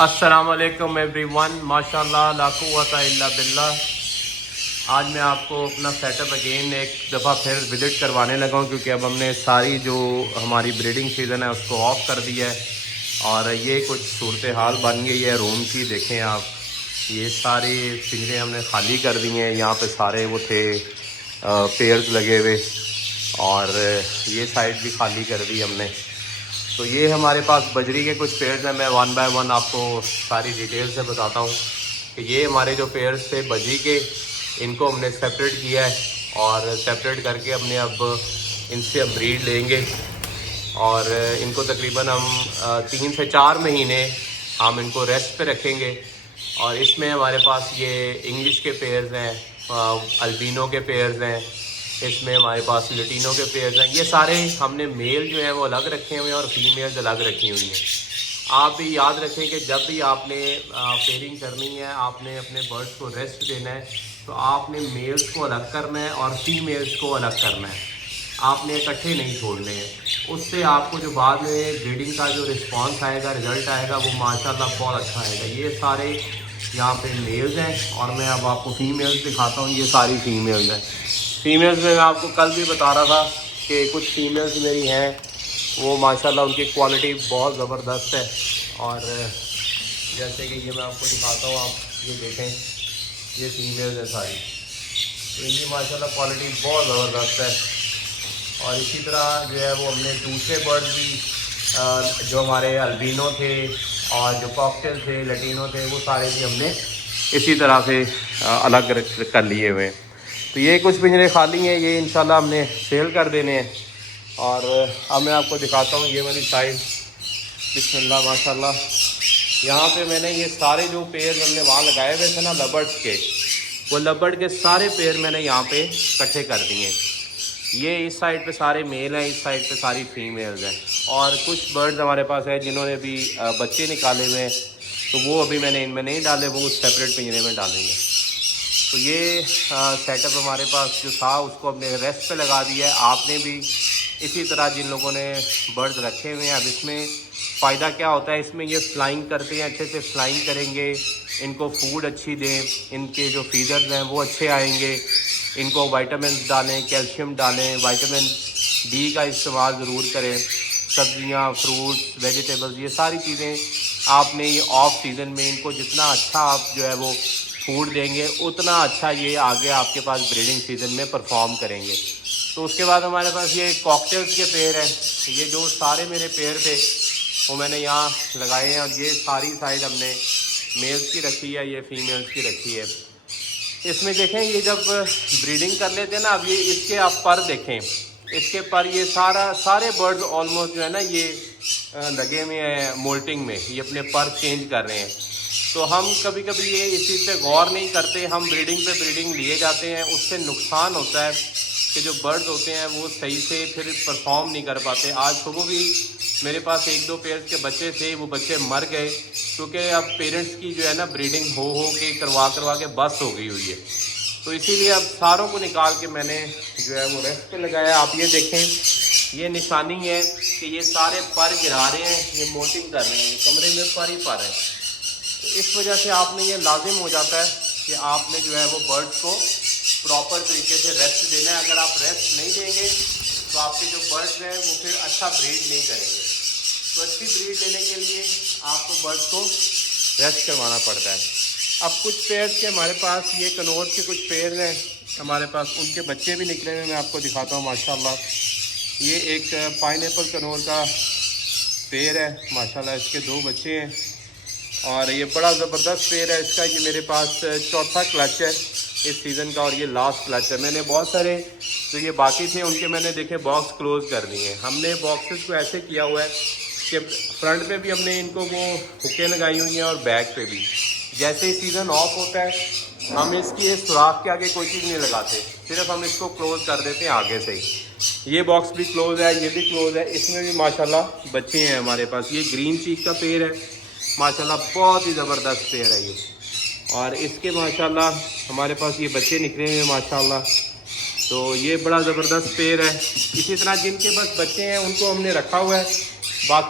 السلام علیکم every one, ماشاء اللہ لا قوت الا باللہ۔ آج میں آپ کو اپنا سیٹ اپ اگین ایک دفعہ پھر وزٹ کروانے لگا ہوں، کیونکہ اب ہم نے ساری جو ہماری بریڈنگ سیزن ہے اس کو آف کر دیا ہے اور یہ کچھ صورتحال بن گئی ہے روم کی۔ دیکھیں آپ، یہ سارے پنجرے ہم نے خالی کر دیے ہیں۔ یہاں پہ سارے وہ تھے پیئرز لگے ہوئے اور یہ سائڈ بھی خالی کر دی ہم نے۔ تو یہ ہمارے پاس بجری کے کچھ پیئرز ہیں، میں ون بائی ون آپ کو ساری ڈیٹیل سے بتاتا ہوں کہ یہ ہمارے جو پیئرز تھے بجری کے، ان کو ہم نے سیپریٹ کیا ہے اور سیپریٹ کر کے ہم نے اب ان سے بریڈ لیں گے اور ان کو تقریباً ہم 3 سے 4 مہینے ہم ان کو ریسٹ پہ رکھیں گے۔ اور اس میں ہمارے پاس یہ انگلش کے پیئرز ہیں، البینو کے پیئرز ہیں، اس میں ہمارے پاس لٹینو کے پیئرز ہیں۔ یہ سارے ہم نے میل جو ہیں وہ الگ رکھے ہوئے ہیں اور فیمیلز الگ رکھی ہوئی ہیں۔ آپ بھی یاد رکھیں کہ جب بھی آپ نے پیئرنگ کرنی ہے، آپ نے اپنے برڈس کو ریسٹ دینا ہے، تو آپ نے میلز کو الگ کرنا ہے اور فیمیلز کو الگ کرنا ہے۔ آپ نے اکٹھے نہیں چھوڑنے ہیں۔ اس سے آپ کو جو بعد میں بریڈنگ کا جو رسپانس آئے گا، رزلٹ آئے گا، وہ ماشاءاللہ بہت اچھا آئے گا۔ یہ سارے یہاں پہ میلز ہیں اور میں اب آپ کو فیمیلز دکھاتا ہوں۔ یہ ساری فیمیلز ہیں۔ فیمیلز میں آپ کو کل بھی بتا رہا تھا کہ کچھ فیمیلز میری ہیں، وہ ماشاءاللہ ان کی کوالٹی بہت زبردست ہے۔ اور جیسے کہ یہ میں آپ کو دکھاتا ہوں، آپ یہ دیکھیں، یہ فیمیلز ہیں ساری، تو ان کی ماشاءاللہ کوالٹی بہت زبردست ہے۔ اور اسی طرح جو ہے وہ ہم نے دوسرے برڈ بھی جو ہمارے البینو تھے اور جو کاکٹیل تھے، لٹینو تھے، وہ سارے بھی ہم نے اسی طرح سے الگ کر لیے ہوئے ہیں۔ تو یہ کچھ پنجرے خالی ہیں، یہ انشاءاللہ ہم نے سیل کر دینے ہیں۔ اور اب میں آپ کو دکھاتا ہوں یہ والی سائڈ، بسم اللہ ماشاءاللہ۔ یہاں پہ میں نے یہ سارے جو پیئر ہم نے وہاں لگائے ہوئے تھے نا لبرڈس کے، وہ لبرڈ کے سارے پیئر میں نے یہاں پہ اکٹھے کر دیے ہیں۔ یہ اس سائڈ پہ سارے میل ہیں، اس سائڈ پہ ساری فیمیلز ہیں۔ اور کچھ برڈز ہمارے پاس ہیں جنہوں نے بھی بچے نکالے ہوئے ہیں، تو وہ ابھی میں نے ان میں نہیں ڈالے، وہ سیپریٹ پنجرے میں ڈالیں گے۔ تو یہ سیٹ اپ ہمارے پاس جو تھا اس کو ہم نے ریسٹ پہ لگا دیا ہے۔ آپ نے بھی اسی طرح جن لوگوں نے برڈز رکھے ہوئے ہیں، اب اس میں فائدہ کیا ہوتا ہے، اس میں یہ فلائنگ کرتے ہیں، اچھے سے فلائنگ کریں گے، ان کو فوڈ اچھی دیں، ان کے جو فیڈرز ہیں وہ اچھے آئیں گے، ان کو وائٹامنس ڈالیں، کیلشیم ڈالیں، وائٹامن ڈی کا استعمال ضرور کریں، سبزیاں، فروٹس، ویجیٹیبلز، یہ ساری چیزیں آپ نے یہ آف سیزن میں ان کو جتنا اچھا آپ جو ہے وہ فوڈ دیں گے، اتنا اچھا یہ آگے آپ کے پاس بریڈنگ سیزن میں پرفارم کریں گے۔ تو اس کے بعد ہمارے پاس یہ کاکٹیلز کے پیئر ہیں۔ یہ جو سارے میرے پیئر تھے وہ میں نے یہاں لگائے ہیں، اور یہ ساری سائڈ ہم نے میلز کی رکھی ہے، یہ فیمیلز کی رکھی ہے۔ اس میں دیکھیں، یہ جب بریڈنگ کر لیتے ہیں نا، اب یہ اس کے آپ پر دیکھیں، اس کے پر یہ سارے برڈز آلموسٹ جو ہے نا یہ لگے ہوئے ہیں مولٹنگ میں، یہ اپنے پر چینج کر رہے ہیں۔ تو ہم کبھی کبھی یہ اس چیز پہ غور نہیں کرتے، ہم بریڈنگ پہ بریڈنگ لیے جاتے ہیں، اس سے نقصان ہوتا ہے کہ جو برڈز ہوتے ہیں وہ صحیح سے پھر پرفارم نہیں کر پاتے۔ آج صبح بھی میرے پاس 1-2 پیئرز کے بچے تھے، وہ بچے مر گئے، کیونکہ اب پیرنٹس کی جو ہے نا بریڈنگ ہو کے کروا کے بس ہو گئی ہوئی ہے۔ تو اسی لیے اب ساروں کو نکال کے میں نے جو ہے وہ ریسٹ پہ لگایا۔ آپ یہ دیکھیں، یہ نشانی ہے کہ یہ سارے پر گرا رہے ہیں، یہ موٹنگ کر رہے ہیں، کمرے میں پر ہی پر ہے۔ تو اس وجہ سے آپ نے یہ لازم ہو جاتا ہے کہ آپ نے جو ہے وہ برڈس کو پراپر طریقے سے ریسٹ دینا ہے۔ اگر آپ ریسٹ نہیں دیں گے تو آپ کے جو برڈس ہیں وہ پھر اچھا بریڈ نہیں کریں گے۔ تو اچھی بریڈ لینے کے لیے آپ کو برڈس کو ریسٹ کروانا پڑتا ہے۔ اب کچھ پیئرز کے ہمارے پاس یہ کنور کے کچھ پیئرز ہیں ہمارے پاس، ان کے بچے بھی نکلے ہوئے، میں آپ کو دکھاتا ہوں ماشاءاللہ۔ یہ ایک پائن ایپل کنور کا پیئر ہے ماشاءاللہ، اس کے 2 بچے ہیں اور یہ بڑا زبردست پیئر ہے اس کا۔ یہ میرے پاس 4تھا کلچ ہے اس سیزن کا اور یہ لاسٹ کلچ ہے۔ میں نے بہت سارے جو یہ باقی تھے ان کے میں نے دیکھے باکس کلوز کر دیے ہیں۔ ہم نے باکسز کو ایسے کیا ہوا ہے کہ فرنٹ پہ بھی ہم نے ان کو وہ ہکیں لگائی ہوئی ہیں اور بیک پہ بھی۔ جیسے ہی سیزن آف ہوتا ہے ہم اس کی سوراخ کے آگے کوئی چیز نہیں لگاتے، صرف ہم اس کو کلوز کر دیتے ہیں آگے سے ہی۔ یہ باکس بھی کلوز ہے، یہ بھی کلوز ہے، اس میں بھی ماشاءاللہ بچے ہیں ہمارے پاس۔ یہ گرین چیک کا پیئر ہے ماشاءاللہ، بہت ہی زبردست پیئر ہے یہ، اور اس کے ماشاءاللہ ہمارے پاس یہ بچے نکلے ہوئے ہیں ماشاءاللہ۔ تو یہ بڑا زبردست پیئر ہے۔ اسی طرح جن کے پاس بچے ہیں ان کو ہم نے رکھا ہوا ہے، باقی